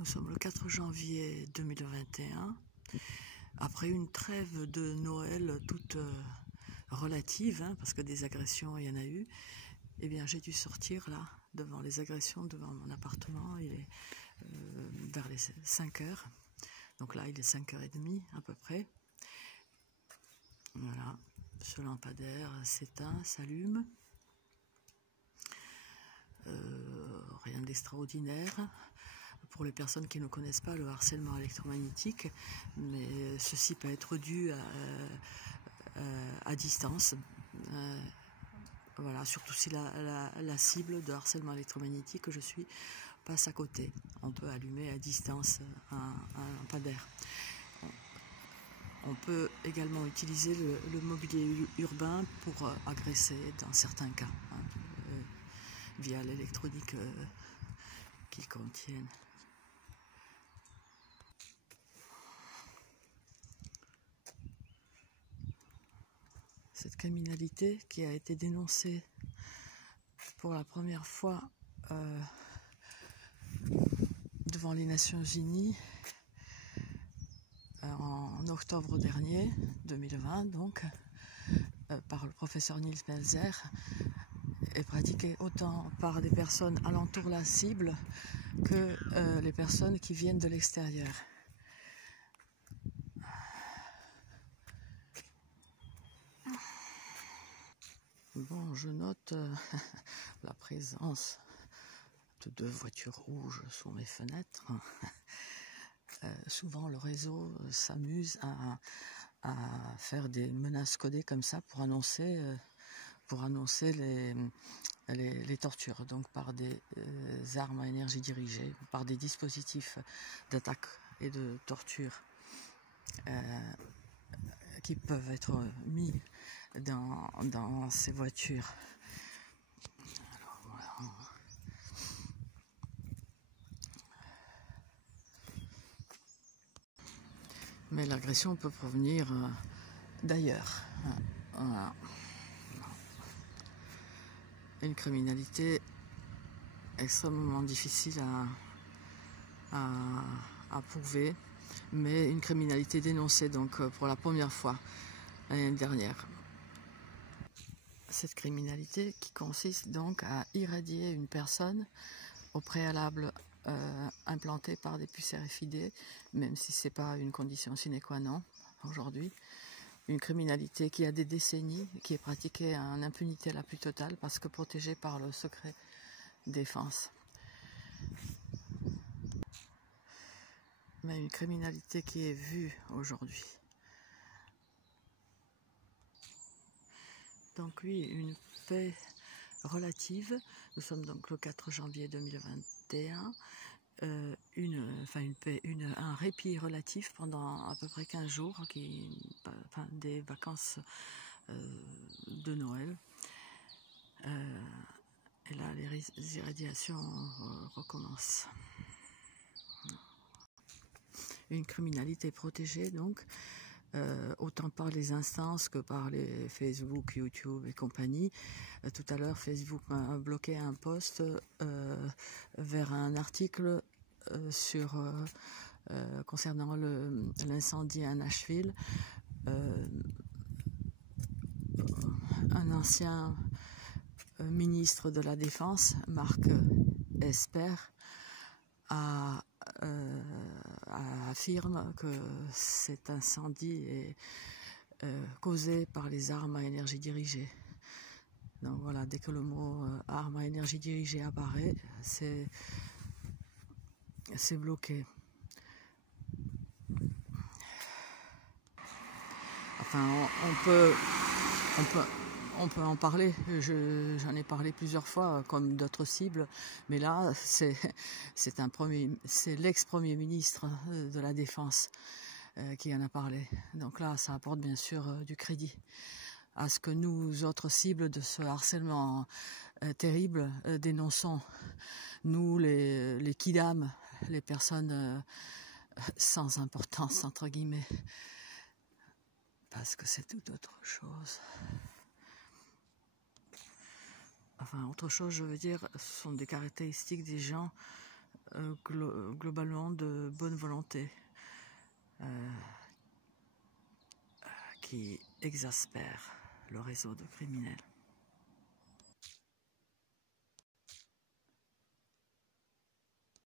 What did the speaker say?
Nous sommes le 4 janvier 2021. Après une trêve de Noël toute relative, parce que des agressions il y en a eu, eh bien j'ai dû sortir là, devant les agressions, devant mon appartement. Il est vers les 5 heures. Donc là il est 5h30 à peu près. Voilà, ce lampadaire s'éteint, s'allume. Rien d'extraordinaire. Pour les personnes qui ne connaissent pas le harcèlement électromagnétique, mais ceci peut être dû à distance. Voilà, surtout si la cible de harcèlement électromagnétique que je suis passe à côté. On peut allumer à distance un lampadaire. On peut également utiliser le mobilier urbain pour agresser dans certains cas, via l'électronique qu'ils contiennent. Cette criminalité qui a été dénoncée pour la première fois devant les Nations Unies en octobre dernier, 2020 donc, par le professeur Nils Melzer, est pratiquée autant par des personnes alentour la cible que les personnes qui viennent de l'extérieur. Bon, je note la présence de 2 voitures rouges sous mes fenêtres. Souvent, le réseau s'amuse à faire des menaces codées comme ça pour annoncer les tortures, donc par des armes à énergie dirigée, par des dispositifs d'attaque et de torture qui peuvent être mis dans ces voitures. Alors, voilà. Mais l'agression peut provenir d'ailleurs. Voilà. Une criminalité extrêmement difficile à prouver, mais une criminalité dénoncée donc pour la première fois l'année dernière. Cette criminalité qui consiste donc à irradier une personne au préalable implantée par des puces RFID, même si ce n'est pas une condition sine qua non aujourd'hui. Une criminalité qui a des décennies, qui est pratiquée en impunité la plus totale parce que protégée par le secret défense. Mais une criminalité qui est vue aujourd'hui. Donc oui, une paix relative. Nous sommes donc le 4 janvier 2021. Un répit relatif pendant à peu près 15 jours, des vacances de Noël. Et là, les irradiations recommencent. Une criminalité protégée, donc, autant par les instances que par les Facebook, YouTube et compagnie. Tout à l'heure, Facebook m'a bloqué un post vers un article concernant l'incendie à Nashville. Un ancien ministre de la Défense, Mark Esper, affirme que cet incendie est causé par les armes à énergie dirigée. Donc voilà, dès que le mot arme à énergie dirigée apparaît, c'est bloqué. Enfin, on peut en parler, j'en ai parlé plusieurs fois comme d'autres cibles, mais là c'est l'ex-premier ministre de la Défense qui en a parlé. Donc là ça apporte bien sûr du crédit à ce que nous autres cibles de ce harcèlement terrible dénonçons, nous les kidam, les personnes sans importance entre guillemets, parce que c'est tout autre chose. Enfin, autre chose, je veux dire, ce sont des caractéristiques des gens globalement de bonne volonté qui exaspère le réseau de criminels.